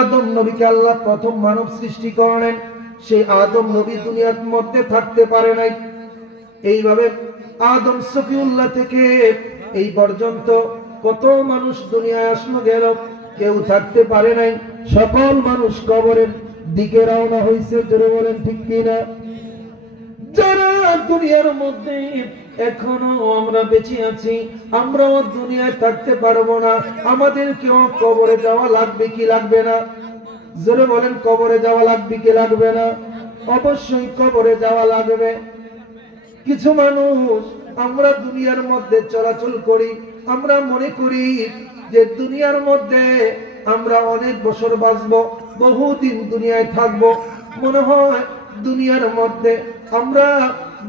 আদম নবীকে আল্লাহ প্রথম মানব সৃষ্টি করলেন, সেই আদম নবী দুনিয়ার মধ্যে থাকতে পারে নাই। এইভাবে আদম সফিউল্লাহ থেকে এই পর্যন্ত কত মানুষ দুনিয়ায় আসলো গেল, কেউ থাকতে পারে নাই। সকল মানুষ কবরের দিকে রওনা হয়েছে। জোরে বলেন ঠিক কিনা? যারা দুনিয়ার মধ্যে এখনো আমরা বেঁচে আছি, আমরাও দুনিয়ায় থাকতে পারবো না, আমাদেরকেও কবরে যাওয়া লাগবে কি লাগবে না? জোরে বলেন, কবরে যাওয়া লাগবে কি লাগবে না? অবশ্যই কবরে যাওয়া লাগবে। কিছু মানুষ আমরা দুনিয়ার মধ্যে চলাচল করি, আমরা মনে করি যে দুনিয়ার মধ্যে আমরা অনেক বছর বাঁচবো, বহুদিন দুনিয়ায় থাকবো। মনে হয়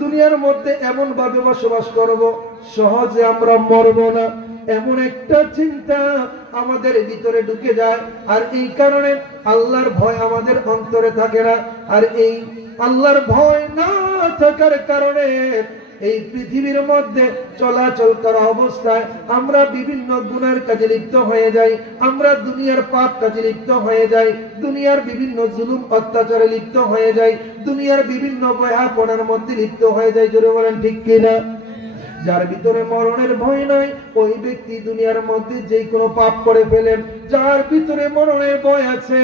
দুনিয়ার মধ্যে এমন ভাবে বসবাস করব, সহজে আমরা মরবো না, এমন একটা চিন্তা আমাদের ভিতরে ঢুকে যায়। আর এই কারণে আল্লাহর ভয় আমাদের অন্তরে থাকে না। আর এই আল্লাহর ভয় না থাকার কারণে এই পৃথিবীর মধ্যে চলাচল করা অবস্থায় আমরা বিভিন্ন গুনার কাজে লিপ্ত হয়ে যাই, আমরা দুনিয়ার পাপ কাজে লিপ্ত হয়ে যাই, দুনিয়ার বিভিন্ন জুলুম অত্যাচারে লিপ্ত হয়ে যাই, দুনিয়ার বিভিন্ন বয়াপনার মধ্যে লিপ্ত হয়ে যাই। জোরে বলেন ঠিক কিনা? যার ভিতরে মরণের ভয় নাই, ওই ব্যক্তি দুনিয়ার মধ্যে যে কোনো পাপ করে ফেলেন। যার ভিতরে মরণের ভয় আছে,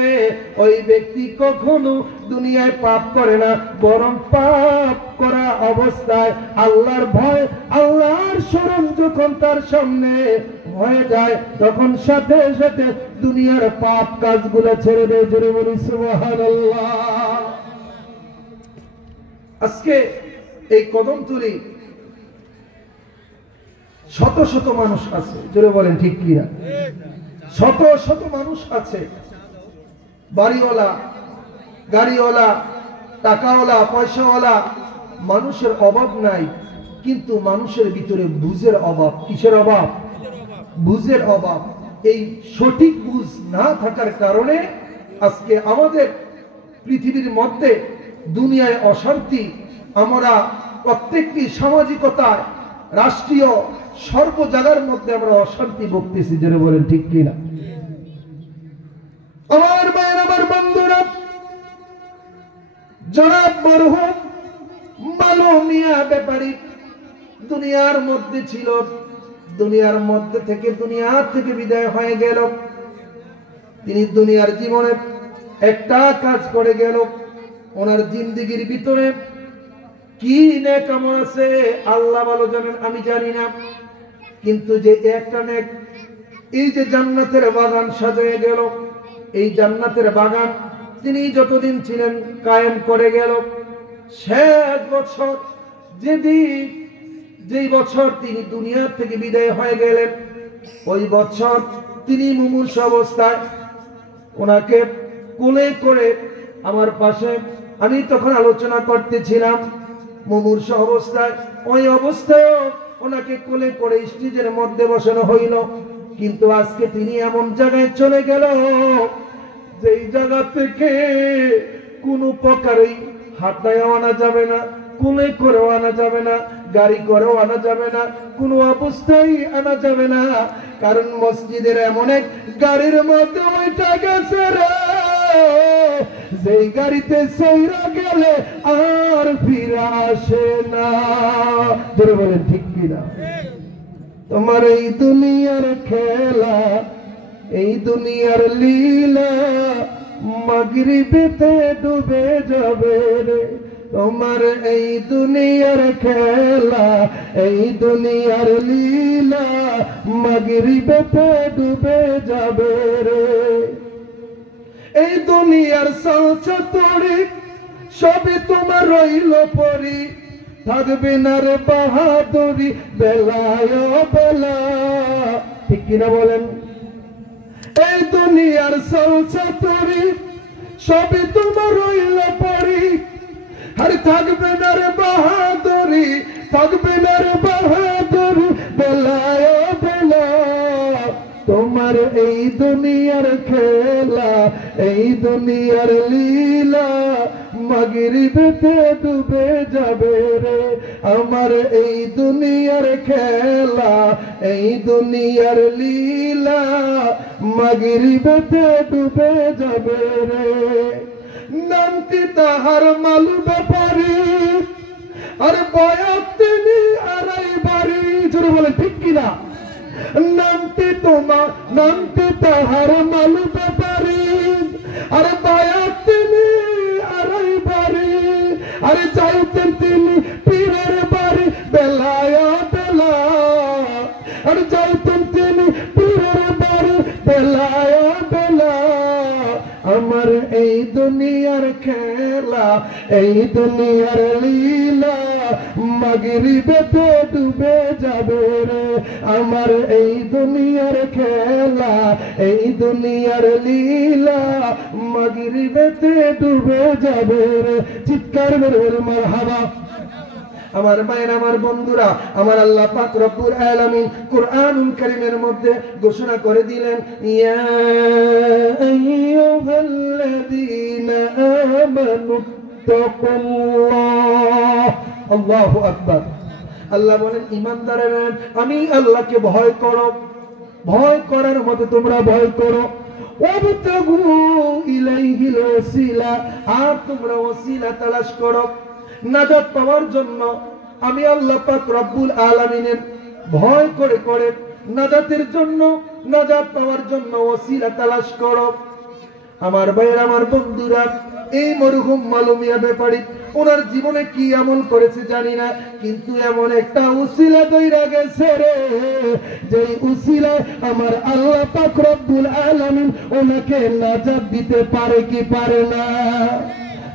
ওই ব্যক্তি কখনো দুনিয়ায় পাপ করে না, বরং পাপ করা অবস্থায় আল্লাহর ভয়, আল্লাহর স্মরণ যখন তার সামনে হয়ে যায়, তখন সাথে সাথে দুনিয়ার পাপ কাজগুলো ছেড়ে দেয়। জোরে বলি সুবহানাল্লাহ। আজকে এই কদমতলী শত শত মানুষ আছে। জোরে বলেন ঠিক কিনা? শত শত মানুষ আছে, বাড়িওয়ালা, গাড়িওয়ালা, টাকাওয়ালা, পয়সাওয়ালা, মানুষের অভাব নাই, কিন্তু মানুষের ভিতরে বুঝের অভাব। কিসের অভাব? বুঝের অভাব। এই সঠিক বুঝ না থাকার কারণে আজকে আমাদের পৃথিবীর মধ্যে দুনিয়ায় অশান্তি। আমরা প্রত্যেকটি সামাজিকতায়, রাষ্ট্রীয় সর্ব জায়গার মধ্যে আমরা অশান্তি ভুগতেছি। যেন বলেন ঠিক কিনা? আমার ভাই, আমার বন্ধুরা, জনাব মরহুম মালু মিয়া ব্যাপারী দুনিয়ার মধ্যে ছিল, দুনিয়ার মধ্যে থেকে দুনিয়া থেকে বিদায় হয়ে গেল। তিনি দুনিয়ার জীবনে একটা কাজ করে গেল। ওনার জিন্দেগির ভিতরে কি নেক আমল আছে আল্লাহ ভালো জানেন, আমি জানি না। কিন্তু যে একটা নেক, এই যে জান্নাতের বাগান সাজিয়ে গেল, এই জান্নাতের বাগান তিনি যতদিন ছিলেন কায়েম করে গেল। শেষ বছর, যেই বছর তিনি দুনিয়া থেকে বিদায় হয়ে গেলেন, ওই বছর তিনি মুমূর্ষ অবস্থায় ওনাকে কোলে করে আমার পাশে, আমি তখন আলোচনা করতেছিলাম, মুমূর্ষ অবস্থায়, ওই অবস্থায় ওনাকে কোলে করে স্টেজের মধ্যে বসানো হইল। কিন্তু আজকে তিনি এমন জায়গায় চলে গেল, যেই জায়গা থেকে কোনো প্রকারেই হাতায় আনা যাবে না, কোলে করেও আনা যাবে না, গাড়ি করেও আনা যাবে না, কোনো অবস্থায় আনা যাবে না। কারণ মসজিদের এমন এক গাড়ির মধ্যে ওইটা গেছে রে, যেই গাড়িতে সইরা গেলে আর ফিরে আসে না। ধরে বলেন ঠিক কিনা? তোমার এই দুনিয়ার খেলা, এই দুনিয়ার লীলা মাগরিবেতে ডুবে যাবে রে। তোমার এই দুনিয়ার খেলা, এই দুনিয়ার লীলা মাগরিবেতে ডুবে যাবে রে। এই দুনিয়ার সালচাতুরি সবই তোমার রইল পরি, থাকবে না রে বাহাদুরি বেলায় বেলা। ঠিক কিনা বলেন? এই দুনিয়ার সালচাতুরি সবই তোমার রইল পরি, আর থাকবে না রে বাহাদুরি, থাকবে না রে বাহাদুরি বেলায় বেলা। তোমার এই দুনিয়ার খেলা, এই দুনিয়ার লীলা মাগরিবেতে ডুবে যাবে রে। আমার এই দুনিয়ার খেলা, এই দুনিয়ার লীলা মাগরিবেতে ডুবে যাবে রে। নামটি তাহার মালু ব্যাপারী, আর বয়স তিনি আড়াই বাড়ি। জোরে বলে ঠিক কিনা? নামটি তোমার, নামটি তাহার মালু ব্যাপারী, আর বয়স তিনি আড়াই বাড়ি। আরে চাইতেন তিনি পীরের বাড়ি বেলায়া বেলা, আর চাইতেন তিনি পীরের বাড়ি বেলায়া বেলা। আমার এই দুনিয়ার খেলা, এই দুনিয়ার লীলা মাগরিবেতে ডুবে যাবে রে। আমার এই দুনিয়ার খেলা, এই দুনিয়ার লীলা মাগরিবেতে ডুবে যাবে রে। চিৎকার মেরে মারহাবা। আমার ভাইয়েরা, আমার বন্ধুরা, আমার আল্লাহ পাক রব্বুল আলামিন কুরআনুল কারীমের মধ্যে ঘোষণা করে দিলেন, ইয়া আইয়ুহাল্লাযীনা আমানু তাকুল্লাহ। আল্লাহু আকবার। আল্লাহ বলেন, ঈমানদারেরা আমি আল্লাহকে ভয় করো, ভয় করার মতো তোমরা ভয় করো। ওয়াবতাগু ইলাইহিল ওয়াসিলা, আর তোমরা ওয়াসিলা তালাশ করো নাজাত পাওয়ার জন্য। আমি আল্লাহ পাক রব্বুল আলামিনের ভয় করে করে নাজাতের জন্য, নাজাত পাওয়ার জন্য ওসিলা তালাশ করো। আমার ভাইয়েরা, আমার বন্ধুরা, এই মরহুম মালুমিয়া ব্যাপারী ওনার জীবনে কি আমল করেছে জানি না, কিন্তু এমন একটা উসিলা দইরা গেছে রে, যে উসিলায় আমার আল্লাহ পাক রব্বুল আলামিন ওনাকে নাজাত দিতে পারে কি পারে না?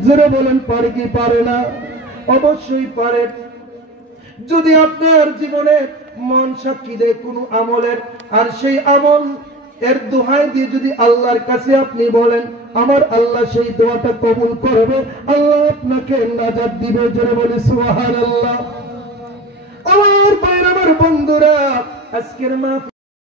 জোরে বলেন, পারে কি পারে না? অবশ্যই পারে। যদি আপনার জীবনে মন সাক্ষী দেয় কোনো আমলের, আর সেই আমল এর দোহাই দিয়ে যদি আল্লাহর কাছে আপনি বলেন, আমার আল্লাহ সেই দোয়াটা কবুল করবে, আল্লাহ আপনাকে নাজাত দিবে। জোরে বলে সুবহানাল্লাহ। আমার ভাইরা, আমার বন্ধুরা, আজকের